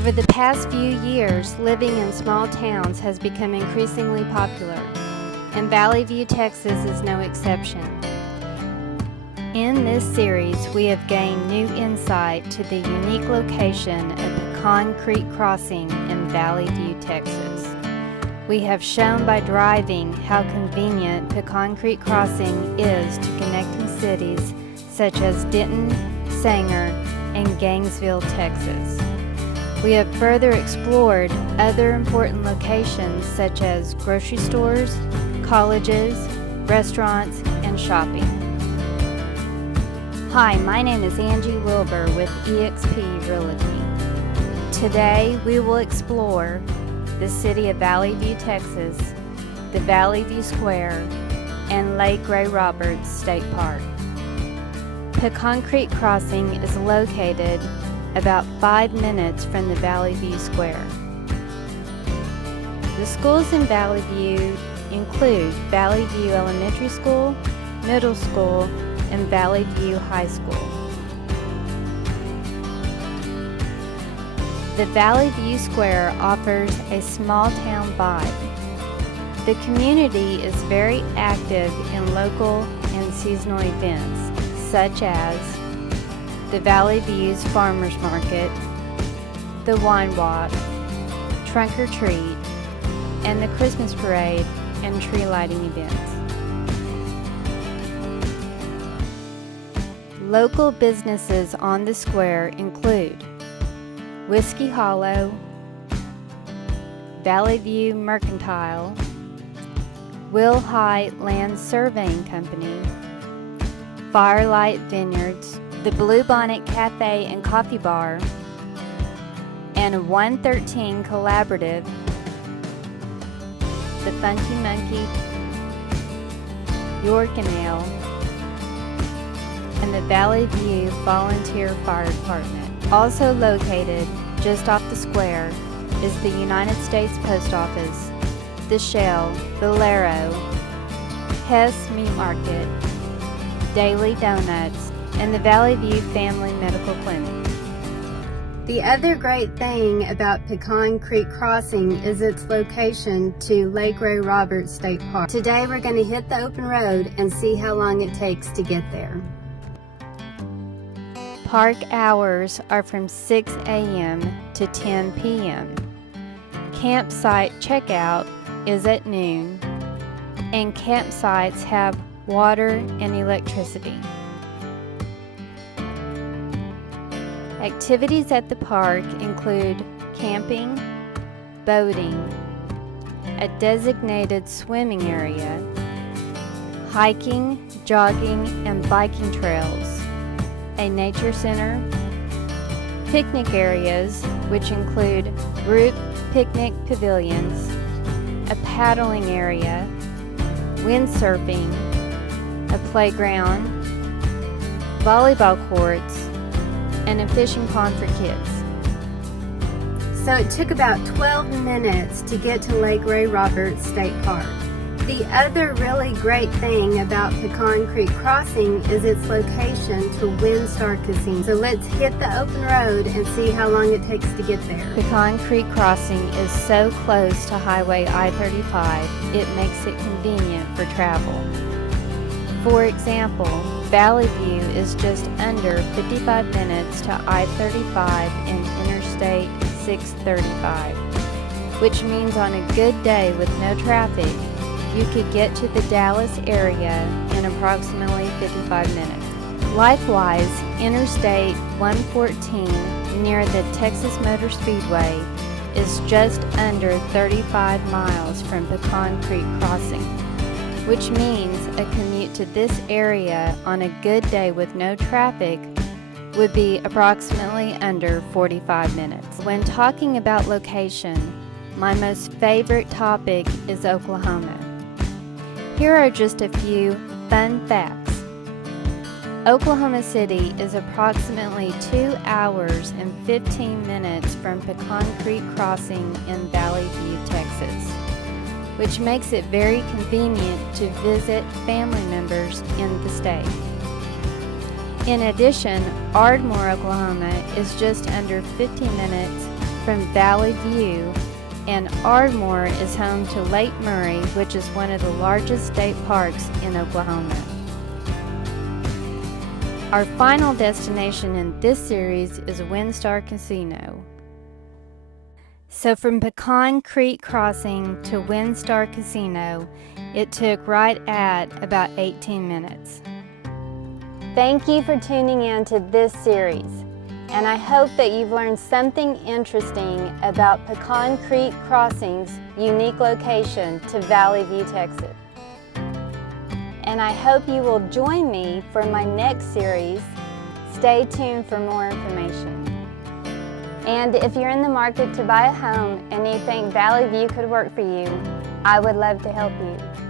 Over the past few years, living in small towns has become increasingly popular, and Valley View, Texas is no exception. In this series, we have gained new insight to the unique location of Pecan Creek Crossing in Valley View, Texas. We have shown by driving how convenient Pecan Creek Crossing is to connecting cities such as Denton, Sanger, and Gainesville, Texas. We have further explored other important locations such as grocery stores, colleges, restaurants, and shopping. Hi, my name is Angie Wilbur with eXp Realty. Today we will explore the city of Valley View, Texas, the Valley View Square, and Lake Ray Roberts State Park. Pecan Creek Crossing is located about 5 minutes from the Valley View Square. The schools in Valley View include Valley View Elementary School, Middle School, and Valley View High School. The Valley View Square offers a small town vibe. The community is very active in local and seasonal events, such as the Valley View's Farmers Market, the Wine Walk, Trunk or Treat, and the Christmas Parade and tree lighting events. Local businesses on the square include Whiskey Hollow, Valley View Mercantile, Will High Land Surveying Company, Firelight Vineyards, the Blue Bonnet Cafe and Coffee Bar, and 113 Collaborative, the Funky Monkey, York and Ale, and the Valley View Volunteer Fire Department. Also located just off the square is the United States Post Office, the Shell, Bolero, Hess Meat Market, Daily Donuts, and the Valley View Family Medical Clinic. The other great thing about Pecan Creek Crossing is its location to Lake Ray Roberts State Park. Today we're going to hit the open road and see how long it takes to get there. Park hours are from 6 a.m. to 10 p.m. Campsite checkout is at noon, and campsites have water and electricity. Activities at the park include camping, boating, a designated swimming area, hiking, jogging, and biking trails, a nature center, picnic areas, which include group picnic pavilions, a paddling area, windsurfing, a playground, volleyball courts, and a fishing pond for kids. So it took about 12 minutes to get to Lake Ray Roberts State Park. The other really great thing about Pecan Creek Crossing is its location to WinStar Casino. So let's hit the open road and see how long it takes to get there. Pecan Creek Crossing is so close to Highway I-35, it makes it convenient for travel. For example, Valley View is just under 55 minutes to I-35 and Interstate 635, which means on a good day with no traffic, you could get to the Dallas area in approximately 55 minutes. Likewise, Interstate 114 near the Texas Motor Speedway is just under 35 miles from Pecan Creek Crossing, which means a commute to this area on a good day with no traffic would be approximately under 45 minutes. When talking about location, my most favorite topic is Oklahoma. Here are just a few fun facts. Oklahoma City is approximately 2 hours and 15 minutes from Pecan Creek Crossing in Valley View, Texas, which makes it very convenient to visit family members in the state. In addition, Ardmore, Oklahoma is just under 15 minutes from Valley View, and Ardmore is home to Lake Murray, which is one of the largest state parks in Oklahoma. Our final destination in this series is WinStar Casino. So from Pecan Creek Crossing to WinStar Casino, it took right at about 18 minutes. Thank you for tuning in to this series, and I hope that you've learned something interesting about Pecan Creek Crossing's unique location to Valley View, Texas. And I hope you will join me for my next series. Stay tuned for more information. And if you're in the market to buy a home and you think Valley View could work for you, I would love to help you.